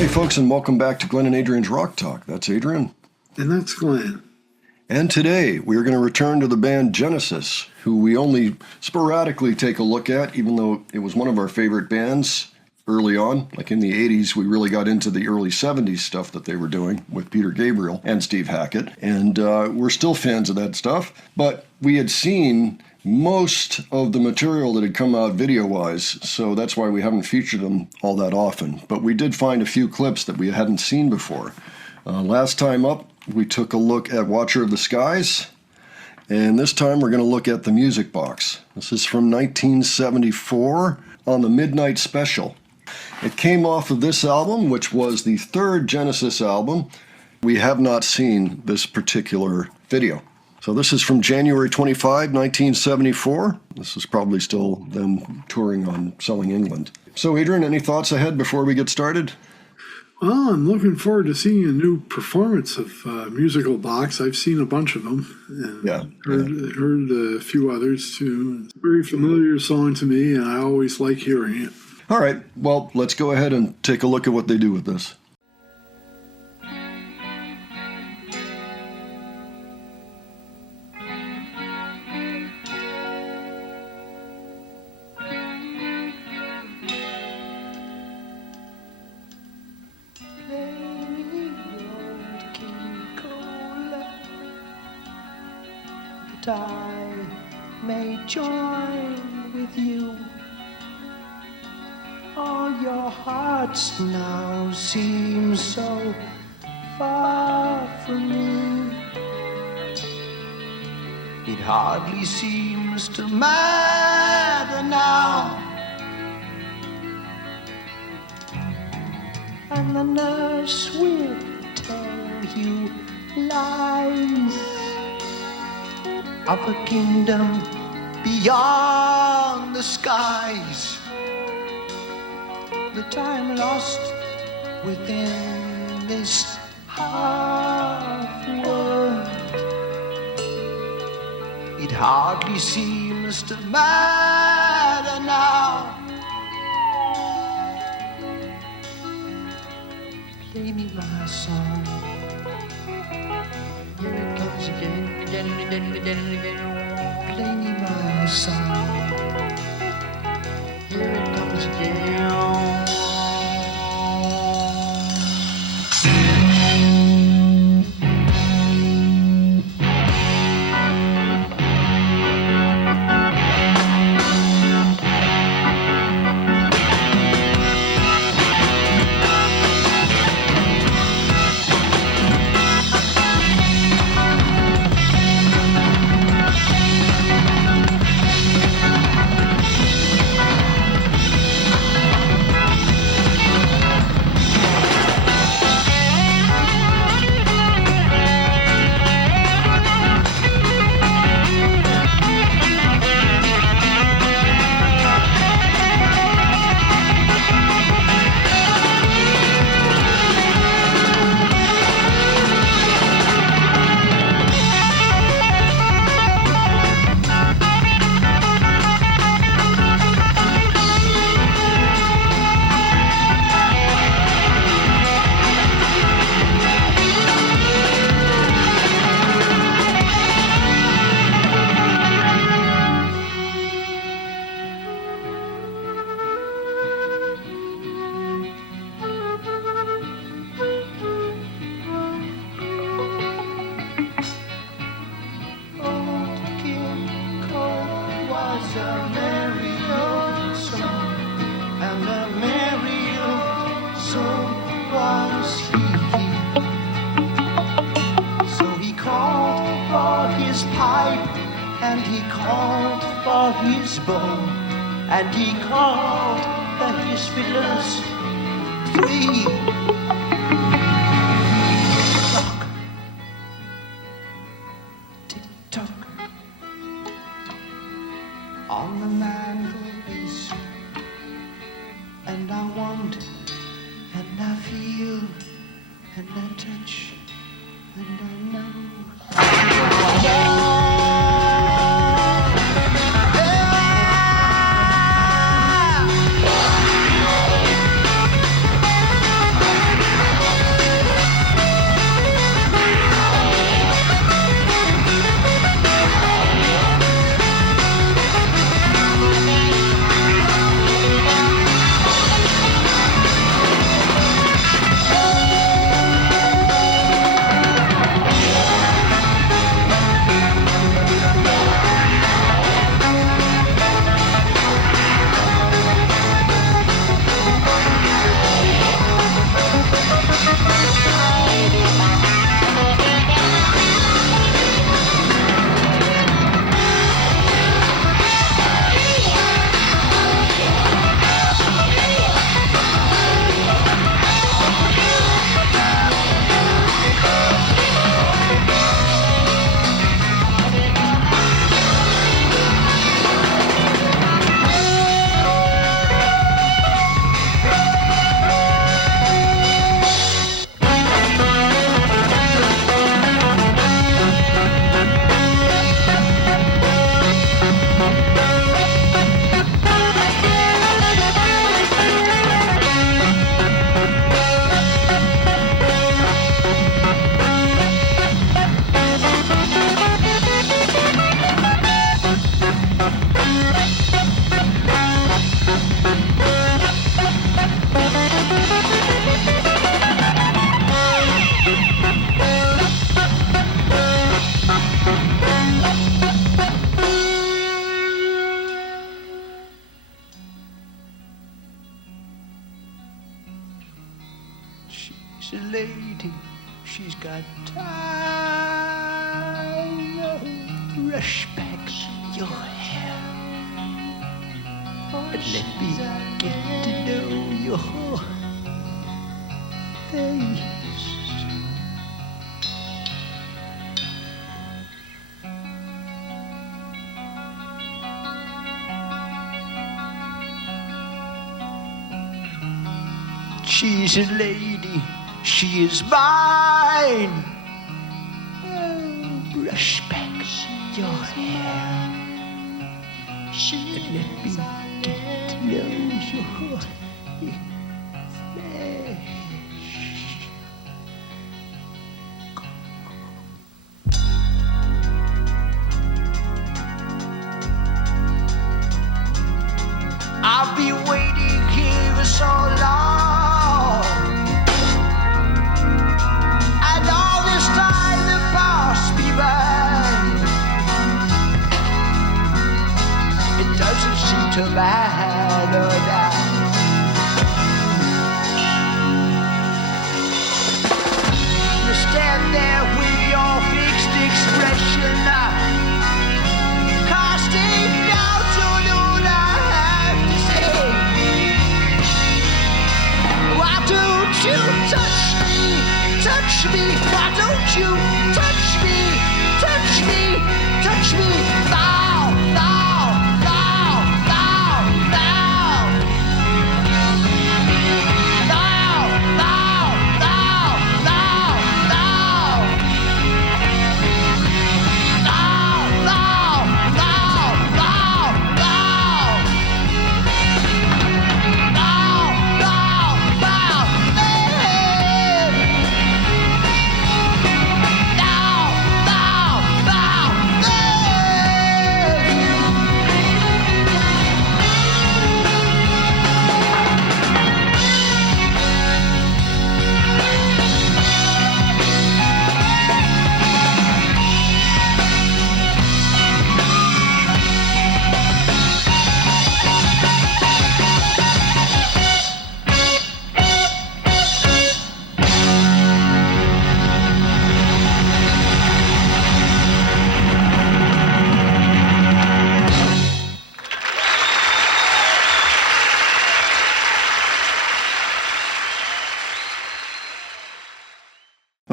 Hey folks, and welcome back to Glenn and Adrian's Rock Talk. That's Adrian. And that's Glenn. And today we're going to return to the band Genesis, who we only sporadically take a look at, even though it was one of our favorite bands early on. Like in the 80s, we really got into the early 70s stuff that they were doing with Peter Gabriel and Steve Hackett. And we're still fans of that stuff. But we had seen most of the material that had come out video-wise, so that's why we haven't featured them all that often. But we did find a few clips that we hadn't seen before. Last time up, we took a look at Watcher of the Skies, and this time we're going to look at the Music Box. This is from 1974 on the Midnight Special. It came off of this album, which was the third Genesis album. We have not seen this particular video. So this is from January 25, 1974. This is probably still them touring on Selling England. So Adrian, any thoughts ahead before we get started? Well, I'm looking forward to seeing a new performance of Musical Box. I've seen a bunch of them and heard a few others too. It's a very familiar song to me, and I always like hearing it. All right, well, let's go ahead and take a look at what they do with this. I may join with you. All your hearts now seem so far from me. It hardly seems to matter now. And the nurse will tell you lies of a kingdom beyond the skies. The time lost within this half world, it hardly seems to matter now. Play me my song. Here it comes again, again and again and again and again. Play me my song. Here it comes again. And he called his fiddlers three. Tick-tock, tick-tock, on the mantelpiece. And I want, and I feel, and I touch, and I know. She's a lady, she's got time. Oh, brush back your hair and let me get to know your face. She's a lady, she is mine. Oh, brush back your hair and let me get to know your flesh. I've been waiting here for so long, and all this time the passed me by. It doesn't seem to matter now. You stand there with your fixed expression, casting doubt on all I have to say. Why don't you touch me, touch me? Why don't you touch me, touch me, touch me? Now, now, now, now, now. Now, now, now, now, now. Now, now, now, now, now. Now, now, now, hey. Now, now, now, hey.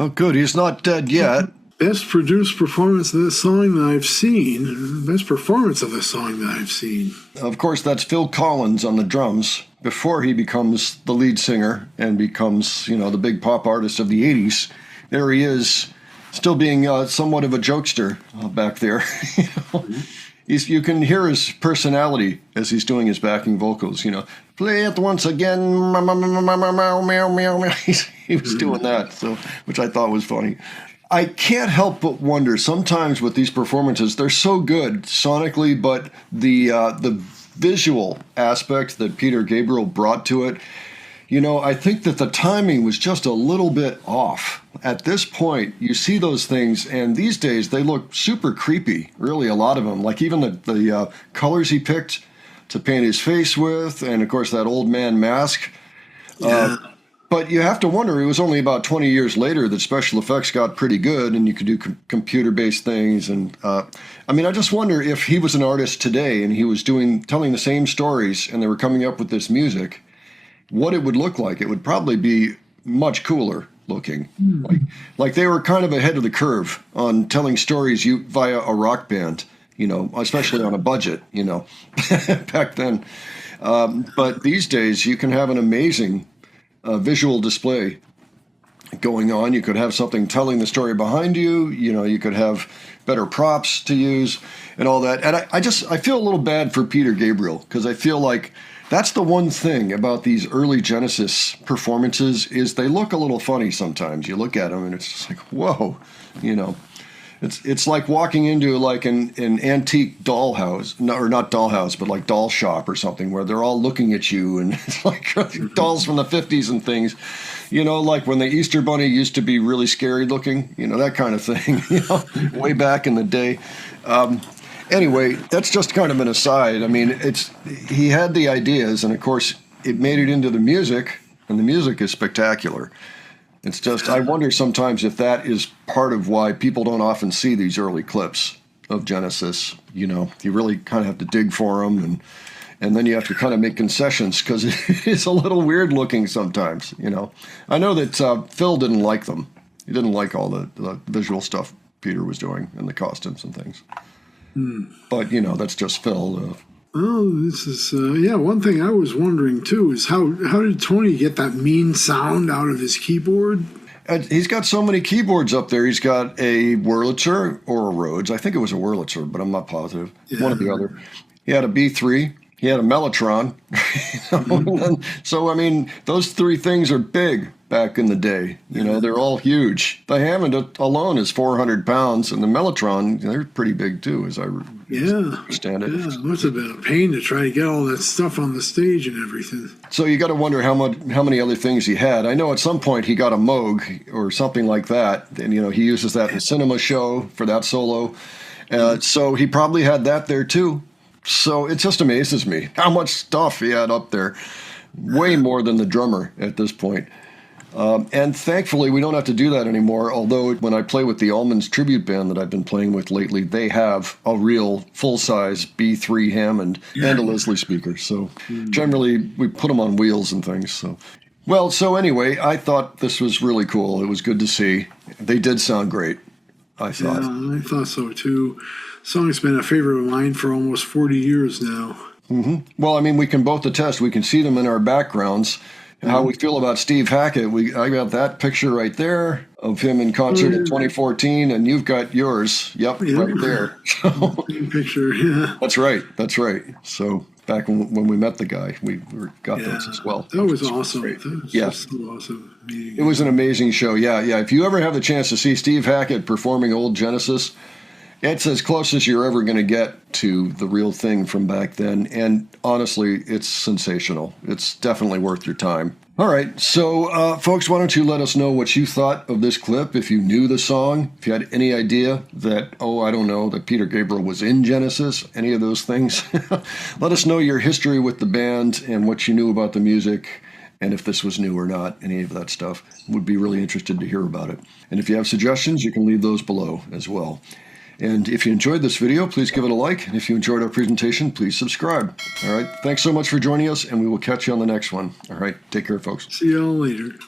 Oh, good. He's not dead yet. Best produced performance of this song that I've seen. Best performance of this song that I've seen. Of course, that's Phil Collins on the drums before he becomes the lead singer and becomes, the big pop artist of the 80s. There he is, still being somewhat of a jokester back there. You can hear his personality as he's doing his backing vocals, Play it once again. He was doing that, which I thought was funny. I can't help but wonder sometimes with these performances, they're so good sonically, but the visual aspect that Peter Gabriel brought to it, I think that the timing was just a little bit off. At this point, you see those things, and these days they look super creepy, really, a lot of them. Like even the colors he picked to paint his face with, and of course that old man mask. Yeah. But you have to wonder, it was only about 20 years later that special effects got pretty good and you could do computer-based things. And I just wonder if he was an artist today and he was telling the same stories and they were coming up with this music, what it would look like. It would probably be much cooler looking. Like they were kind of ahead of the curve on telling stories via a rock band, especially on a budget, back then. But these days you can have an amazing visual display going on. You could have something telling the story behind you. You could have better props to use and all that. And I feel a little bad for Peter Gabriel because I feel like that's the one thing about these early Genesis performances is they look a little funny sometimes. You look at them and it's just like, whoa, It's like walking into like an antique dollhouse, or not dollhouse, but like doll shop or something where they're all looking at you and it's like dolls from the 50s and things, like when the Easter Bunny used to be really scary looking, that kind of thing, way back in the day. Anyway, that's just kind of an aside. He had the ideas and of course it made it into the music and the music is spectacular. It's just, I wonder sometimes if that is part of why people don't often see these early clips of Genesis. You know, you really kind of have to dig for them, and then you have to kind of make concessions because it's a little weird looking sometimes, you know. I know that Phil didn't like them. He didn't like all the visual stuff Peter was doing and the costumes and things. But, you know, that's just Phil. Oh, this is, one thing I was wondering, too, is how did Tony get that mean sound out of his keyboard? He's got so many keyboards up there. He's got a Wurlitzer or a Rhodes. I think it was a Wurlitzer, but I'm not positive. Yeah. One or the other. He had a B3. He had a Mellotron. So, I mean, those three things are big back in the day. You know, they're all huge. The Hammond alone is 400 pounds, and the Mellotron, they're pretty big, too, as I understand it. Yeah, it must have been a pain to try to get all that stuff on the stage and everything. So you got to wonder how many other things he had. I know at some point he got a Moog or something like that, and, you know, he uses that in the cinema show for that solo. So he probably had that there, too. So it just amazes me how much stuff he had up there, way more than the drummer at this point. And thankfully, we don't have to do that anymore, although when I play with the Allmans Tribute Band that I've been playing with lately, they have a real full-size B3 Hammond and a Leslie speaker. So generally, we put them on wheels and things. So anyway, I thought this was really cool. It was good to see. They did sound great, I thought. Yeah, I thought so, too. Song's been a favorite of mine for almost 40 years now. Mm-hmm. Well, I mean, we can both attest. We can see them in our backgrounds. How we feel about Steve Hackett. I got that picture right there of him in concert in 2014, and you've got yours. Yep, right there. Same picture, yeah. That's right. So back when we met the guy, we got those as well. That was awesome. That was just so awesome. It was an amazing show. Yeah. If you ever have the chance to see Steve Hackett performing old Genesis, it's as close as you're ever going to get to the real thing from back then. And honestly, it's sensational. It's definitely worth your time. All right. So, folks, why don't you let us know what you thought of this clip? If you knew the song, if you had any idea that, that Peter Gabriel was in Genesis, any of those things. Let us know your history with the band and what you knew about the music. And if this was new or not, any of that stuff. Would be really interested to hear about it. And if you have suggestions, you can leave those below as well. And if you enjoyed this video, please give it a like. And if you enjoyed our presentation, please subscribe. All right. Thanks so much for joining us, and we will catch you on the next one. All right. Take care, folks. See y'all later.